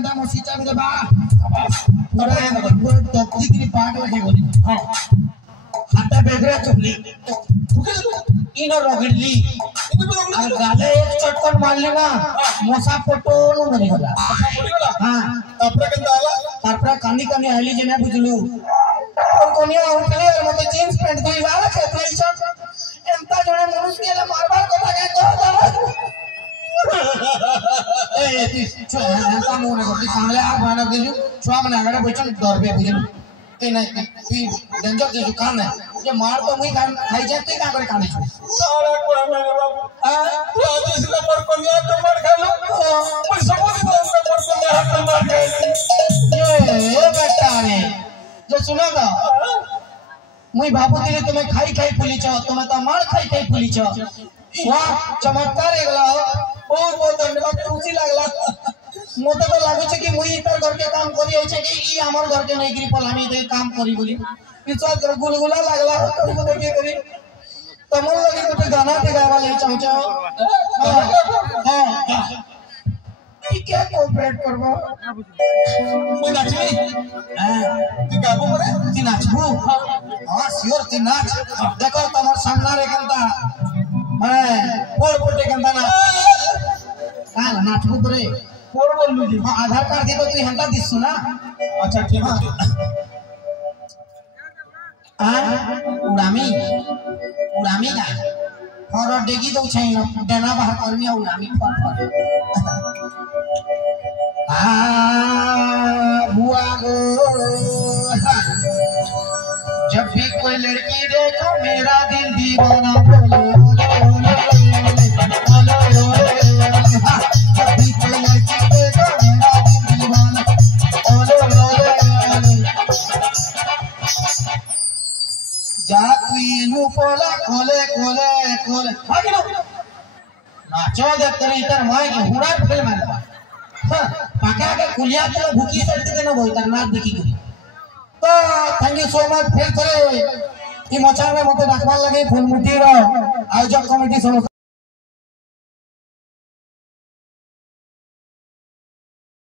केंदा मोसी चाबी दे बा पूरा टोकरी की पाट लगे बोली हां हाथ बेगरा चुपली इनो रगड़ली और गाले एक चटकन मार लेना मोसा पटोल मरी होला हां तापरे केंदा आला तापरे कानी कानी आली जेना बुझलू और कोनिया उठले और मते जींस पैंट धोई वाला खेतली छ एंता जणे मनुष्य केला मारबार कथा के तो ए ती एंता मोने को चांगले आ भाना देजू छुआ मने आगडे बैठन डरबे बुझलू ए नहीं ती डेंजर जे कान है ये मार तो मुई कान खाई जाए ते का करे कानी छु सारा को मेरे बाबू राजेश ने पर कोनिया तो मार खा लो मैं समझ में उसका पर कोनिया हाथ में मार गए ये बेटा रे जो सुना ना मुई बाबू दिले तुम्हें खाई खाई फुली छ तुम्हें तो मार खाई खाई फुली छ वाह चमत्कार एकला बहुत बहुत धन्यवाद खुशी लागला मोते तो लागो छे कि मुई इतर घर के काम करी होय छे कि ई हमर घर के नहीं गिरी पलामी दे काम करी बोली विश्वास कर गुलगुला लागला तुमको देखिए करी तमन लगे तो गाना ते गावा ले चाहू चाहू हां ई क्या कोऑपरेट करबो मैं नाचबी तू गाबो रे ती नाचबो हां श्योर ती नाच देखो तमर सामने रे कंता माने पोड़ पोटे कंता ना का नाचबो रे पोड़ बोललू जी हां आधार कार्ड दे तो तू हंता दिसु ना अच्छा ठीक है उड़ामी का और डेगी तो छै ना देना बाहर करमी उड़ामी पर बुआ गो जब भी कोई लड़की देखो मेरा दिल दीवाना बोले जब भी कोई लड़की देखो मेरा दिल दीवाना जा तू पोला कोले कोले कोले भागी लो नाचो दे तेरे इधर माय की हुड़ा फेल मारता हां पाका के कुलिया के भूखी सड़ती के ना बोल तर नाच देखी गई तो thank you so much fail करे ई मचार में मते डाकवाल लगे फुल मुठी रो आयोजक कमिटी